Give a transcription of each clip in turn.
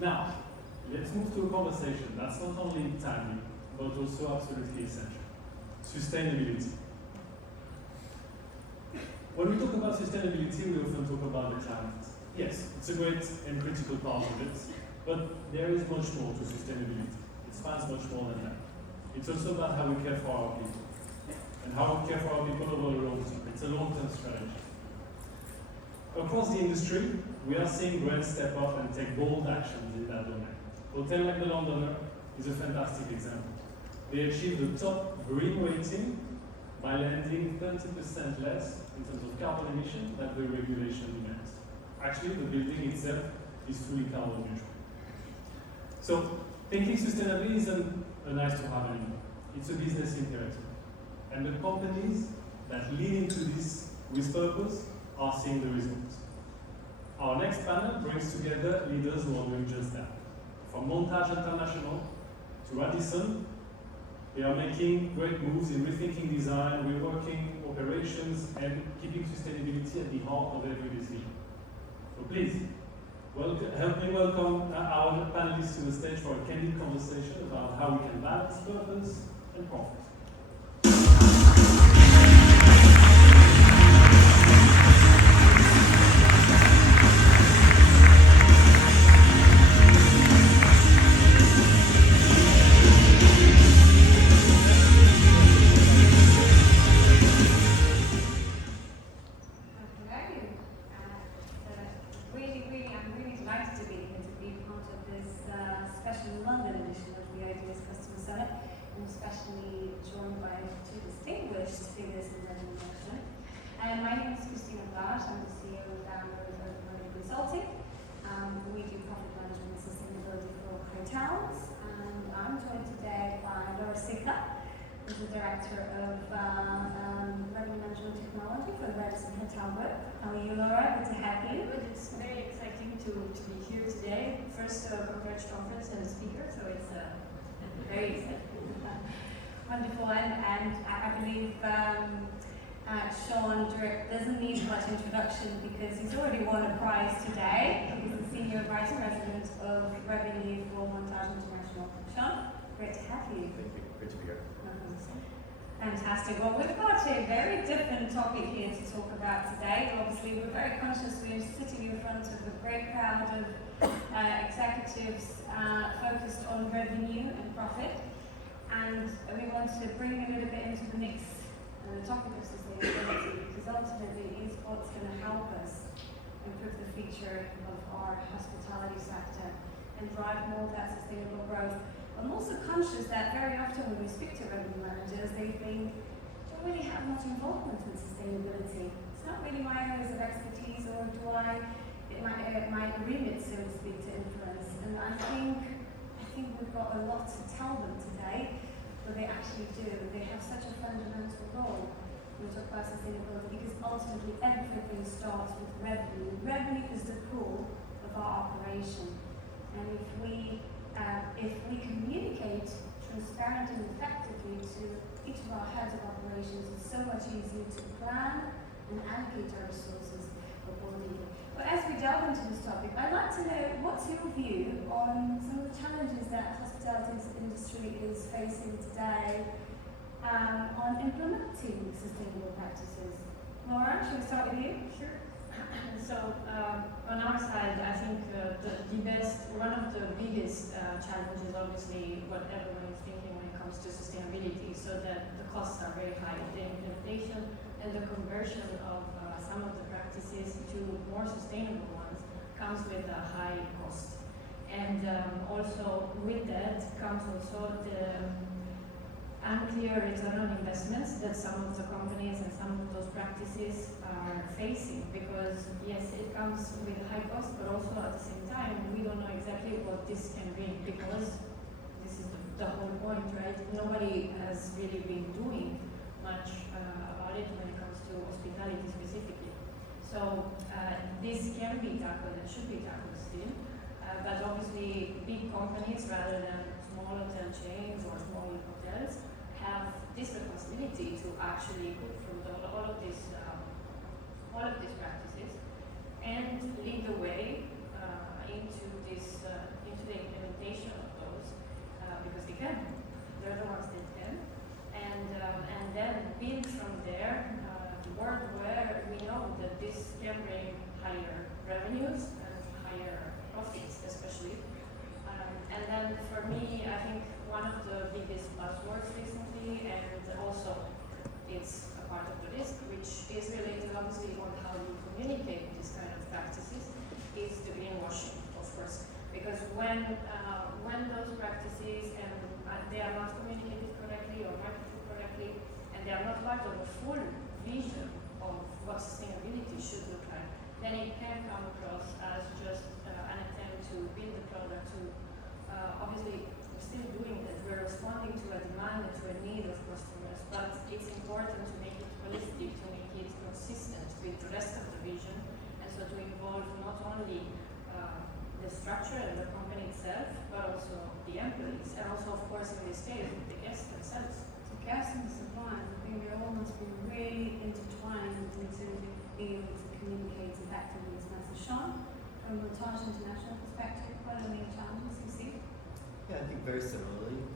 Now, let's move to a conversation that's not only timely, but also absolutely essential. Sustainability. When we talk about sustainability, we often talk about the climate. Yes, it's a great and critical part of it, but there is much more to sustainability. It spans much more than that. It's also about how we care for our people, and how we care for our people over the long term. It's a long-term strategy. Across the industry, we are seeing brands step up and take bold actions in that domain. Hotel like the Londoner is a fantastic example. They achieved the top green rating by landing 30% less in terms of carbon emission than the regulation demands. Actually, the building itself is fully carbon neutral. So, thinking sustainably isn't a nice to have anymore. It's a business imperative. And the companies that lead into this with purpose are seeing the results. Our next panel brings together leaders who are doing just that. From Montage International to Radisson, they are making great moves in rethinking design, reworking operations, and keeping sustainability at the heart of every decision. So please, help me welcome our panelists to the stage for a candid conversation about how we can balance purpose and profit. Joined by two distinguished figures in the session. And my name is Cristina Blaj. I'm the CEO and founder of Converge Consulting. We do profit management and sustainability for hotels. And I'm joined today by Laura Signa, who's the director of revenue management technology for the Radisson Hotel Group. How are you, Laura? Good to have you. Good. It's very exciting to be here today. First Converge conference and speaker, so it's very exciting. Wonderful, and I believe Sean doesn't need much introduction because he's already won a prize today. He's the Senior Vice President of Revenue for Montage International. Sean, great to have you. Thank you. Great to be here. Fantastic. Well, we've got a very different topic here to talk about today. Obviously, we're very conscious we're sitting in front of a great crowd of executives focused on revenue and profit. And we want to bring a little bit into the mix the topic of sustainability, because ultimately it is what's going to help us improve the future of our hospitality sector and drive more of that sustainable growth. I'm also conscious that very often when we speak to revenue managers, they think, don't really have much involvement in sustainability. It's not really my areas of expertise, or my remit, so to speak, to influence. And I think we've got a lot to tell them today, but they actually do. They have such a fundamental role when we talk about sustainability, because ultimately everything starts with revenue. Revenue is the core of our operation, and if we communicate transparently and effectively to each of our heads of operations, it's so much easier to plan and allocate our resources accordingly. But as we delve into this topic, I'd like to know, what's your view on some of the challenges that the hospitality industry is facing today on implementing sustainable practices? Laura, should we start with you? Sure. So on our side, I think one of the biggest challenges, obviously, what everyone is thinking when it comes to sustainability, so that the costs are very high. The implementation and the conversion of some of the practices to more sustainable ones comes with a high cost. And also with that comes also the unclear return on investments that some of the companies and some of those practices are facing, because yes, it comes with a high cost, but also at the same time we don't know exactly what this can bring, because this is the whole point, right? Nobody has really been doing much about it when it comes to hospitality specifically. So this can be tackled and should be tackled still, but obviously big companies rather than small hotel chains or small hotels have this responsibility to actually put through all of these practices and lead the way into because when those practices and they are not communicated correctly or marketed correctly, and they are not part of a full vision of what sustainability should look like, then it can come across as just an attempt to build a product to, obviously we're still doing that, we're responding to a demand and to a need of customers, but it's important to make it holistic, to make it consistent with the rest of the vision, and so to involve not only the structure and the company itself, but also the employees, and also, of course, in this case, the guests themselves. So guests and suppliers, I think they all must be really intertwined into being able to communicate effectively as message. Sean, from Montage International perspective, what are the main challenges you see? Yeah, I think very similarly.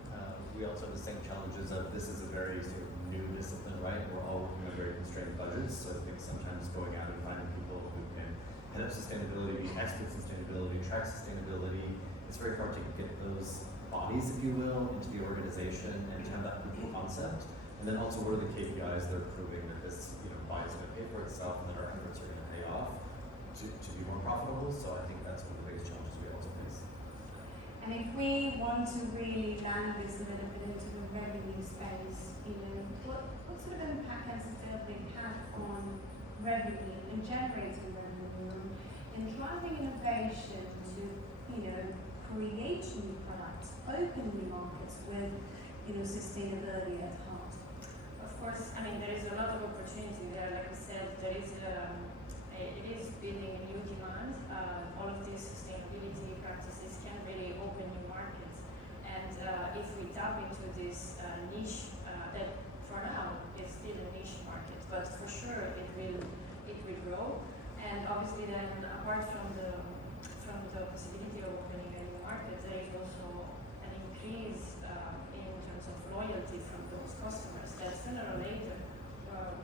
We also have the same challenges of this is a very sort of new discipline, right? We're all working on very constrained budgets, so I think sometimes going out and finding people who can head up sustainability, be expert in sustainability, track sustainability, it's very hard to get those bodies, if you will, into the organization and to have that proof of concept. And then also what are the KPIs that are proving that this body is going to pay for itself and that our efforts are going to pay off to be more profitable. So I think that's one of the biggest challenges we also face. And if we want to really land this a little bit into the revenue space, what sort of impact can sustainability have on revenue and generating revenue and driving innovation to, create new products, open new markets with, sustainability at heart? Of course, I mean, there is a lot of opportunity there. Like I said, it is building a new demand. All of these sustainability practices can really open new markets. And if we tap into this niche, that for now is still a niche market, but for sure it will grow. And obviously then, apart from the possibility of opening a new market, there is also an increase in terms of loyalty from those customers that sooner or later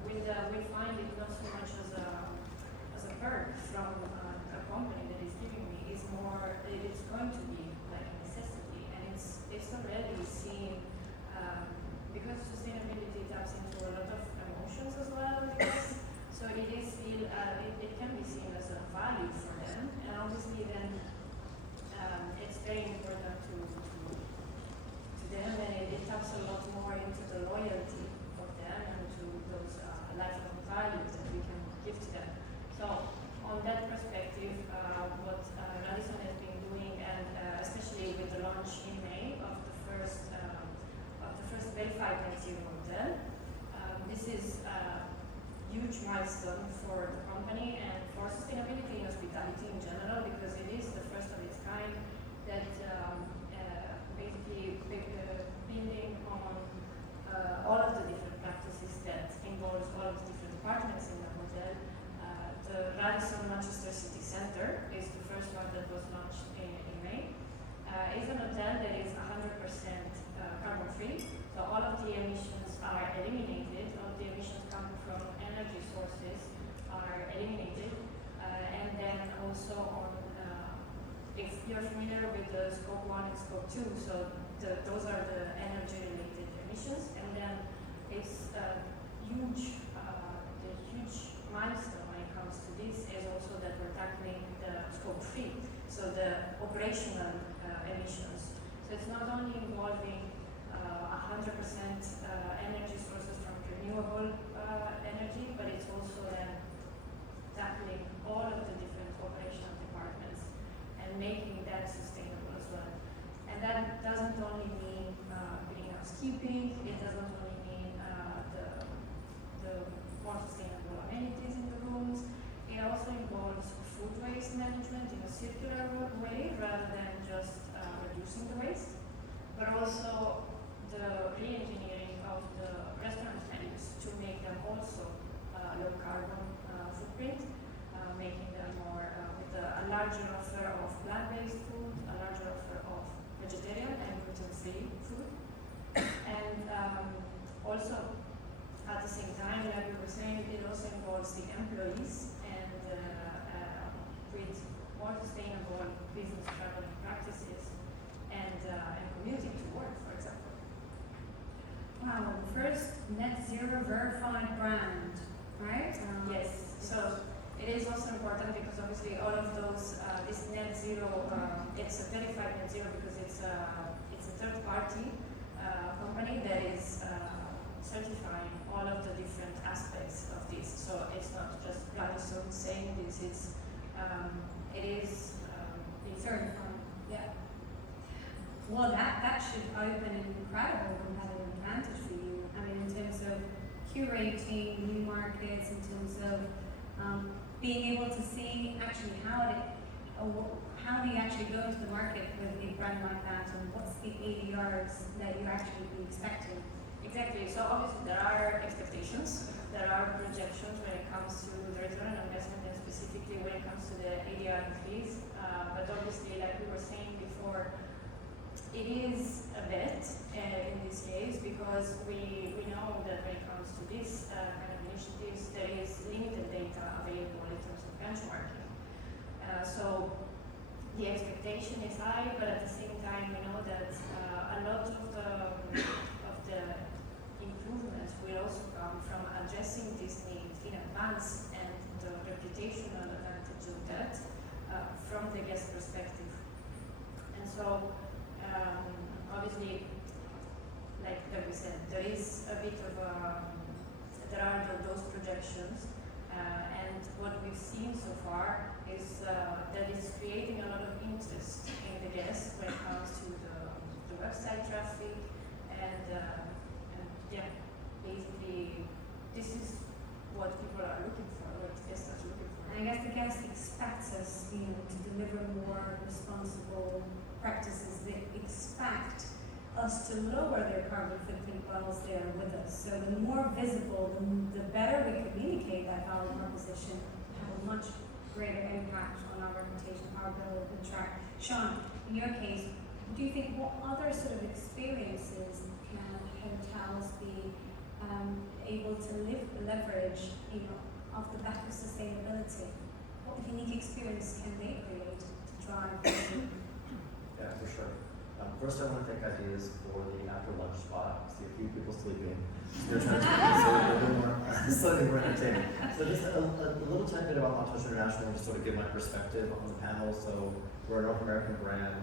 will find it not so much as a perk from a company that is giving me, it's going to be like a necessity, and it's already seen because sustainability taps into a lot of emotions as well, I guess. So it is still it can be seen as a value for them, and obviously then it's very important to them, and it taps a lot more into the loyalty of them and to those lifelong values that we can give to them. So on that perspective, what Radisson has been doing, and especially with the launch in May of the first verified net zero hotel, this is a huge milestone for the company and for sustainability and hospitality in general, because it is the first of its kind that basically building on all of the different practices that involves all of the different departments in the hotel. The Radisson Manchester City Centre is the first one that was launched in May. It's an hotel that is 100% carbon free, so all of the emissions are eliminated, all the emissions coming from energy sources are eliminated, and then also on, if you're familiar with the scope 1 and scope 2, so those are the energy related emissions, and then it's huge milestone when it comes to this is also that we're tackling the scope 3, so the operational emissions. So it's not only involving 100% energy sources from renewable energy, but it's also then tackling all of the different operational departments and making that sustainable as well. And that doesn't only mean green housekeeping, it doesn't only mean the more sustainable amenities in the rooms, it also involves food waste management in a circular way rather than just reducing the waste, but also the re-engineering of the restaurant menus to make them also low carbon footprint, making them more with a larger offer of plant-based food, a larger offer of vegetarian and gluten-free food, and also at the same time, like we were saying, it also involves the employees and with more sustainable business traveling practices and commuting to work, for example. Wow, first net zero verified brand, right? Yes, so it is also important because obviously all of those, this net zero, it's a very because it's a third party company that is certifying all of the different aspects of this. So it's not just Radisson saying this, it is being certified. Yeah. Well, that should open an incredible competitive advantage for you. I mean, in terms of curating new markets, in terms of being able to see actually how do you actually go into the market with a brand like that, and what's the ADRs that you're actually expecting? Exactly. So obviously there are expectations, there are projections when it comes to the return on investment, and specifically when it comes to the ADR increase. But obviously, like we were saying before, it is a bet in this case, because we know that when it comes to this kind of initiatives, there is limited data available in terms of benchmarking. So the expectation is high, but at the same time, we know that a lot of the improvements will also come from addressing these needs in advance, and the reputational advantage of that from the guest perspective. And so, obviously, like we said, there is a bit of there are those projections, and what we've seen so far is that it's creating a lot of interest in the guests when it comes to the website traffic, and yeah, basically this is what people are looking for, what guests are looking for. And I guess the guest expects us, to deliver more responsible practices. They expect us to lower their carbon footprint whilst they are with us. So the more visible, the better we communicate that value proposition, have a much greater impact on our reputation, our ability to attract. Sean, in your case, do you think what other sort of experiences can hotels be able to leverage, off the back of sustainability? What unique experience can they create to drive? Yeah, for sure. First, I want to thank iDeas for the after lunch spot. I see a few people sleeping. They're trying to make it slightly more entertaining. So just a little tiny bit about Montage International, just sort of give my perspective on the panel. So we're a North American brand,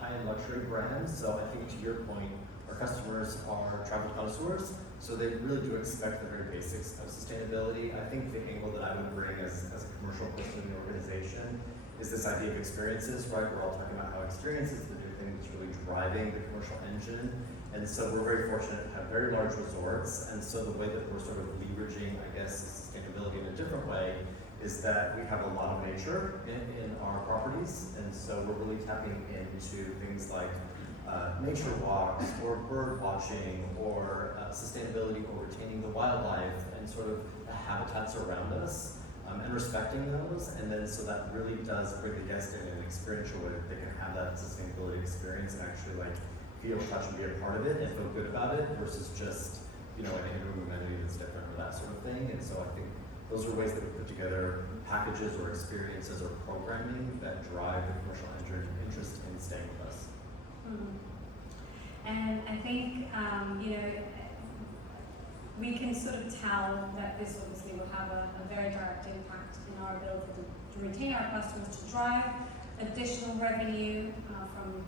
high-end luxury brand. So I think to your point, our customers are travel connoisseurs, so they really do expect the very basics of sustainability. I think the angle that I would bring as a commercial person in the organization is this idea of experiences, right? We're all talking about how experience is the new thing that's really driving the commercial engine. And so we're very fortunate to have very large resorts. And so the way that we're sort of leveraging, I guess, sustainability in a different way is that we have a lot of nature in our properties. And so we're really tapping into things like nature walks or bird watching or sustainability or retaining the wildlife and sort of the habitats around us. And respecting those, and then so that really does bring the guest in an experiential way that they can have that sustainability experience and actually like feel, touch, and be a part of it and feel good about it versus just an in-room amenity that's different or that sort of thing. And so I think those are ways that we put together packages or experiences or programming that drive the commercial interest in staying with us. Mm-hmm. And I think we can sort of tell that this obviously will have a very direct impact in our ability to retain our customers, to drive additional revenue from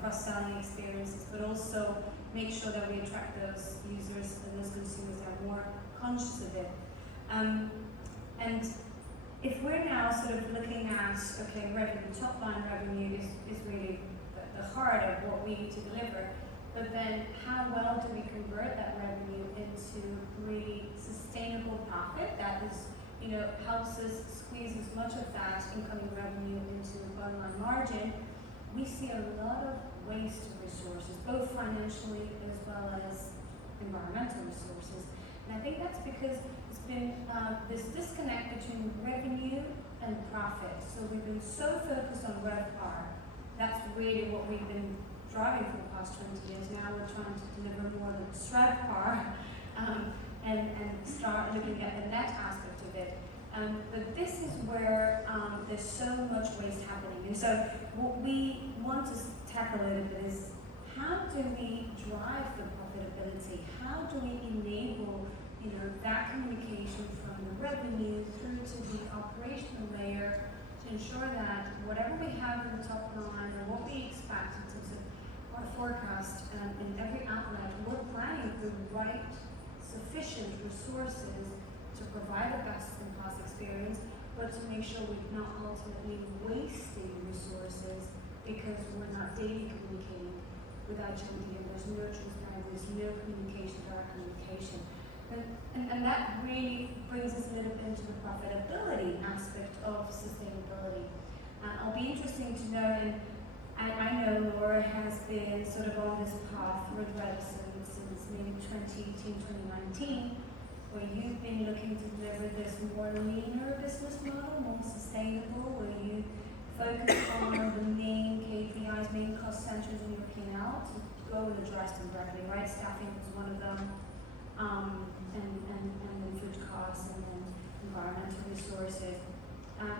cross-selling experiences, but also make sure that we attract those users and those consumers that are more conscious of it. And if we're now sort of looking at, okay, revenue, top line revenue is really the heart of what we need to deliver. But then how well do we convert that revenue into really sustainable profit that is, helps us squeeze as much of that incoming revenue into the bottom line margin? We see a lot of waste of resources, both financially as well as environmental resources. And I think that's because it's been this disconnect between revenue and profit. So we've been so focused on RevPAR. That's really what we've been driving for the past 20 years. Now we're trying to deliver more than SREVPAR and start looking at the net aspect of it. But this is where there's so much waste happening. And so what we want to tackle a little bit is how do we drive the profitability? How do we enable that communication from the revenue through to the operational layer to ensure that whatever we have in the top line or what we expect in terms forecast in every outlet, we're planning the right sufficient resources to provide a best-in-class experience, but to make sure we're not ultimately wasting resources because we're not daily communicating with our GMD, and there's no transparency, there's no communication, direct communication. And that really brings us a little bit into the profitability aspect of sustainability. It'll be interesting to know, and I know Laura has been sort of on this path with Radisson since maybe 2018, 2019, where you've been looking to deliver this more leaner business model, more sustainable, where you focus on the main KPIs, main cost centers in your P&L to go and address them directly, right? Staffing was one of them, and then food costs, and then environmental resources.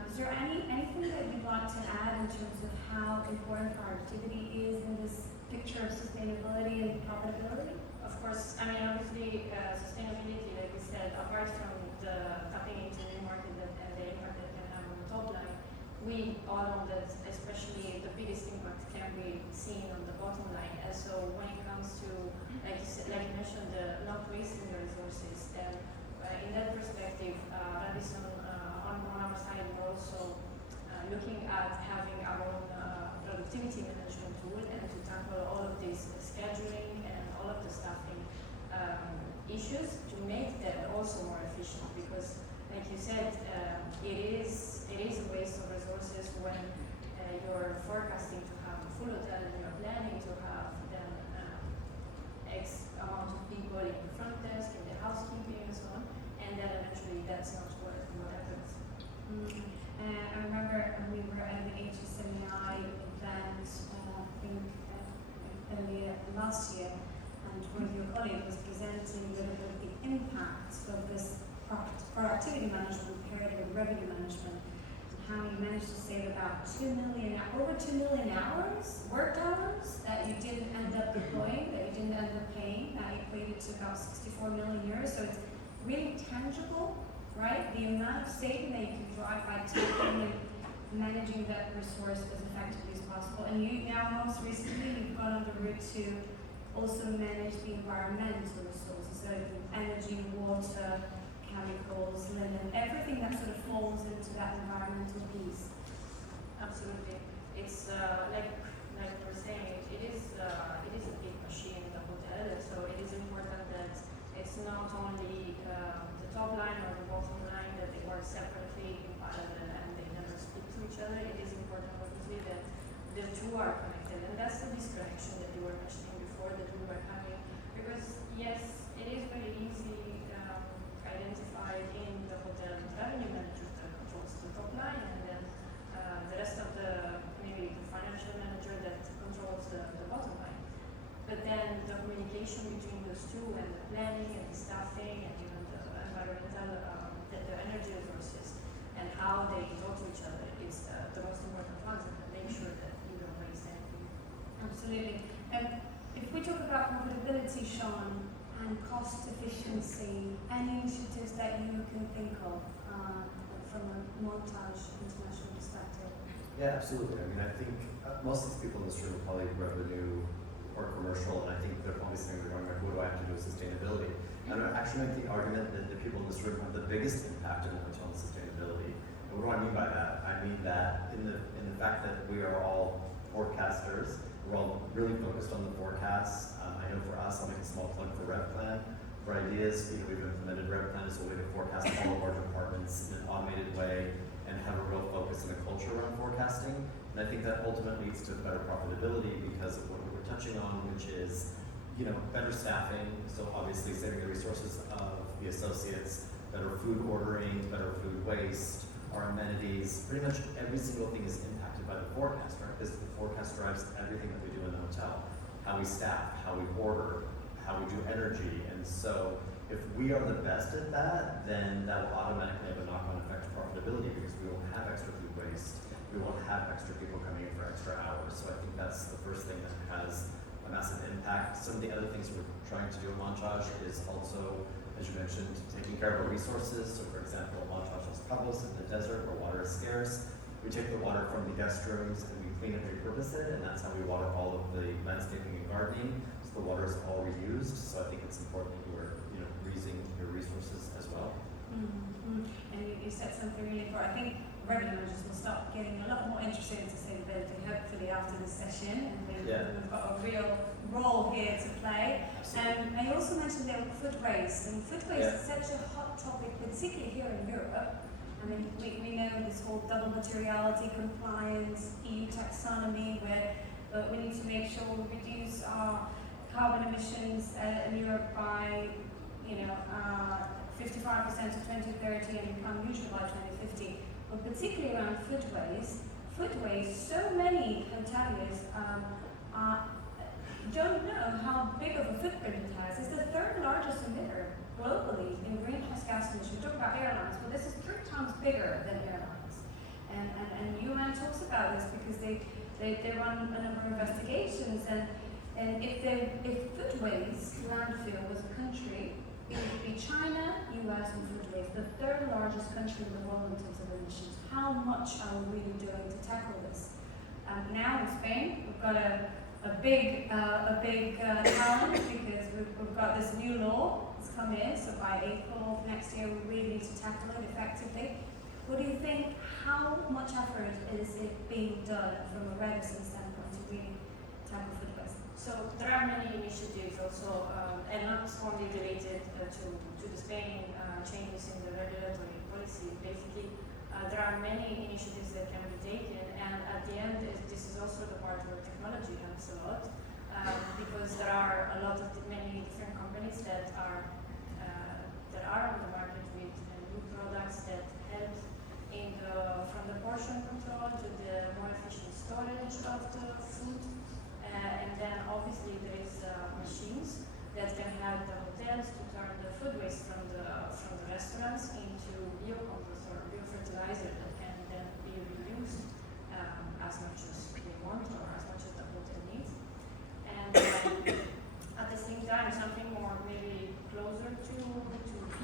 Is there anything that you'd like to add in terms of how important productivity is in this picture of sustainability and profitability? Of course, I mean, obviously, sustainability, like we said, apart from the tapping into the market and the impact that can have on the top line, we all know that especially the biggest impact can be seen on the bottom line. And so when it comes to, like you mentioned, not wasting the resources, then in that perspective, Radisson, on our side, we're also looking at having our own productivity management tool and to tackle all of this scheduling and all of the staffing issues to make them also more efficient, because like you said, it is a waste of resources when you're forecasting to have a full hotel and you're planning to have then X amount of people in the front desk, in the housekeeping and so on, and then eventually that's not what happens. I remember we were at the HSMI event, I think earlier last year, and one of your colleagues was presenting a little bit of the impact of this productivity management paired with revenue management, and how you managed to save about over 2 million hours, worked hours, that you didn't end up deploying, that you didn't end up paying, that equated to about 64 million euros. So it's really tangible, right? The amount of saving that you can drive by taking and managing that resource as effectively as possible. And you now, most recently, you've gone on the route to also manage the environmental resources, so energy, water, chemicals, linen, everything that sort of falls into that environmental piece. Absolutely. It's like we're saying, it is a big machine in the hotel, and so it is important that it's not only the top line or the bottom line, that they work separately in parallel and they never speak to each other. It is important, obviously, that the two are connected, and that's the disconnection that you were mentioning before that we were having. Because yes, it is very easy identified in the hotel revenue manager that controls the top line, and then the rest of maybe the financial manager that controls the bottom line. But then the communication between those two, and the planning and the staffing and even the environmental, the energy resources and how they talk to each other is the most important ones, and make sure that you don't waste anything. Absolutely. And if we talk about profitability, Sean, and cost efficiency, any initiatives that you can think of from a Montage international perspective? Yeah, absolutely. I mean, I think most of the people in this room probably revenue or commercial, and I think they're probably saying they're going like, what do I have to do with sustainability? And I actually make the argument that the people in this room have the biggest impact in hotel sustainability. And what do I mean by that? I mean that in the fact that we are all forecasters, we're all really focused on the forecasts. I know for us, I'll make a small plug for RevPlan. For iDeas, we've implemented RevPlan as a way to forecast all of our departments in an automated way and have a real focus and a culture around forecasting. And I think that ultimately leads to better profitability because of what we're touching on, which is better staffing, so obviously saving the resources of the associates, better food ordering, better food waste, our amenities, pretty much every single thing is impacted by the forecast, right? Because the forecast drives everything that we do in the hotel, how we staff, how we order, how we do energy. And so if we are the best at that, then that will automatically have a knock-on effect to profitability because we won't have extra food waste, we won't have extra people coming in for extra hours. So I think that's the first thing that has a massive impact. Some of the other things we're trying to do in Montage is also, as you mentioned, taking care of our resources. So for example, Montage has Cabos in the desert where water is scarce. We take the water from the guest rooms and we clean and repurpose it, and that's how we water all of the landscaping and gardening, so the water is all reused. So I think it's important that we're reusing your resources as well. Mm-hmm. And you said something really important. I think revenue managers will start getting a lot more interested in sustainability, hopefully after this session. And we've got a real role here to play. And I also mentioned there food waste. And food waste is such a hot topic, particularly here in Europe. I mean, we know this whole double materiality compliance, EU taxonomy, where we need to make sure we reduce our carbon emissions in Europe by 55% to 2030 and become neutral by 2050. But particularly around food waste, so many hoteliers don't know how big of a footprint it has. It's the third largest emitter globally in greenhouse gas emissions. We talk about airlines, but this is 3 times bigger than airlines. And UN talks about this because they run a number of investigations, and if food waste landfill was a country, it would be China, US, and food waste, the third largest country in the world in terms of emissions. How much are we really doing to tackle this? Now in Spain, we've got a big challenge because we've got this new law that's come in. So by April of next year, we really need to tackle it effectively. What do you think? How much effort is it being done from a Radisson standpoint to really tackle food waste? So there are many initiatives also, and not only related to the Spain changes in the regulatory policy. Basically, there are many initiatives that can be taken, and at the end, this is also the part where technology helps a lot, because there are a lot of many different companies that are on the market with new products that help from the portion control to the more efficient storage of the food. And then obviously there is machines that can help the hotels to turn the food waste from the restaurants into biocompost or biofertilizer that can then be reused as much as they want or as much as the hotel needs. And at the same time, something more maybe closer to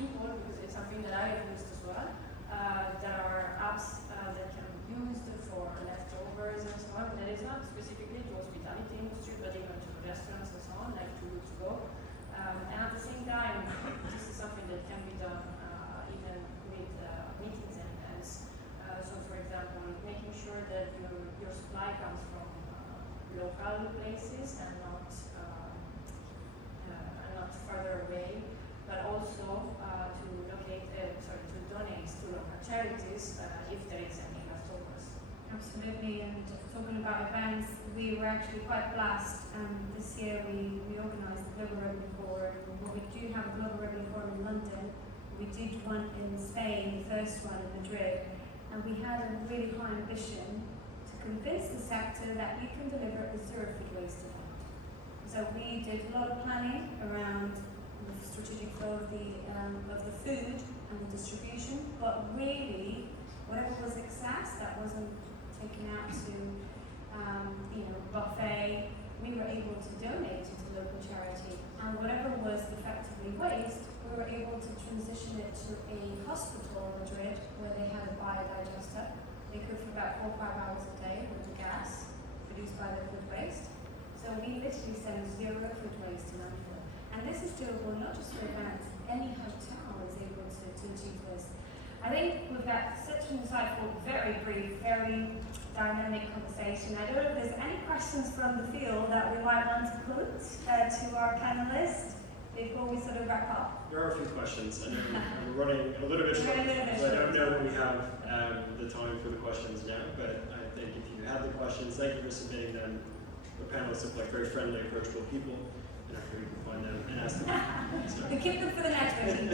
people, because it's something that I have used as well. There are apps that can be used for leftovers and so on, but that is not specifically to hospitality industry, but even to restaurants and so on, like Too Good To Go. And at the same time, this is something that can be done even with meetings and events. So for example, making sure that your supply comes from local places and not further away, but also to donate to local charities if there is any leftovers. Absolutely, and talking about events, we were actually quite blessed. This year we organised the Global Revenue Forum. Well, we do have a Global Revenue Forum in London. We did one in Spain, the first one in Madrid, and we had a really high ambition to convince the sector that we can deliver a zero food waste event. So we did a lot of planning around the strategic flow of the food and the distribution, but really, whatever was excess that wasn't taken out to buffet, we were able to donate it to local charity, and whatever was effectively waste, we were able to transition it to a hospital in Madrid where they had a biodigester. They cook for about 4 or 5 hours a day with the gas produced by the food waste. So we literally send zero food waste to landfill. And this is doable not just for events, any hotel is able to achieve this. I think we've got such an insightful, very brief, very dynamic conversation. I don't know if there's any questions from the field that we might want to put to our panelists before we sort of wrap up. There are a few questions. I know we're running a little bit short, so I don't know that we have the time for the questions now, but I think if you have the questions, thank you for submitting them. The panelists look like very friendly, approachable people, and hopefully we can find them and ask them. We keep them for the next bit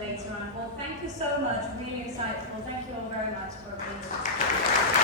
later on. Well, thank you so much. Really insightful. Thank you all very much for being here.